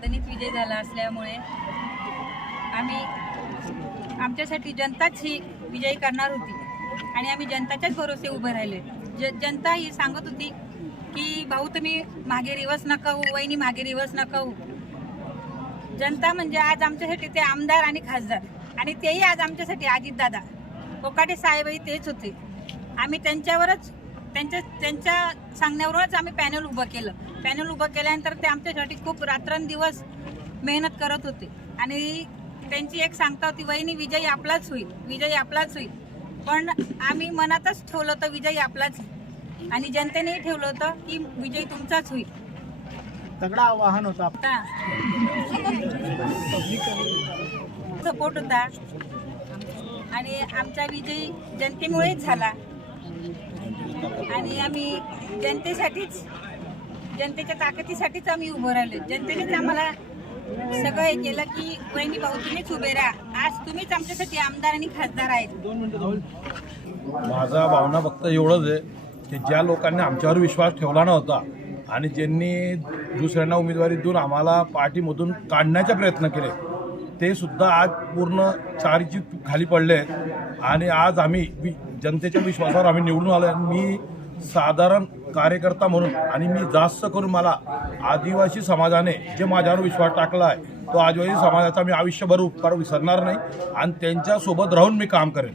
झाला असल्यामुळे आम्ही आमच्यासाठी जनताच ही विजयी करणार होती. आणि आम्ही जनताच्याच भरोसे उभे राहिले. ज जनता ही सांगत होती की भाऊ तुम्ही मागे रिवर्स नका वहिनी मागे रिवर्स नका जनता म्हणजे आज आमच्यासाठी ते आमदार आणि खासदार. आणि तेही आज आमच्यासाठी अजितदादा कोकाटे साहेबही तेच होते. आम्ही त्यांच्यावरच त्यांच्या त्यांच्या सांगण्यावरूनच आम्ही पॅनल उभं केलं. पॅनल उभं केल्यानंतर ते आमच्यासाठी खूप रात्रंदिवस मेहनत करत होते. आणि त्यांची एक सांगता होती वहिनी विजयी आपलाच होईल. विजयी आपलाच होईल. पण आम्ही मनातच ठेवलं होतं विजयी आपलाच. आणि जनतेनेही ठेवलं होतं की विजयी तुमचाच होईल. तगडा आवाहन होता. होता सपोर्ट होता. आणि आमचा विजय जनतेमुळेच झाला. आणि आम्ही जनतेसाठीच जनतेच्या ताकदीसाठीच आम्ही उभं राहिलो. जनतेनेच आम्हाला सगळं हे केलं की बहिणी भाऊ तुम्हीच उभे राहा. आज तुम्हीच आमच्यासाठी आमदार आणि खासदार आहेत. माझा भावना फक्त एवढंच आहे की ज्या लोकांनी आमच्यावर विश्वास ठेवला नव्हता आणि ज्यांनी दुसऱ्यांना उमेदवारी देऊन आम्हाला पार्टीमधून काढण्याचे प्रयत्न केले ते सुद्धा आज पूर्ण चारीची खाली पडले. आहेत आणि आज आम्ही जनतेच्या विश्वासावर आम्ही निवडून आलो आहे मी साधारण कार्यकर्ता म्हणून आणि मी जास्त करून मला आदिवासी समाजाने जे माझ्यावर विश्वास टाकला आहे तो आदिवासी समाजाचा मी आयुष्यभर उपकार विसरणार नाही आणि त्यांच्यासोबत राहून मी काम करेन.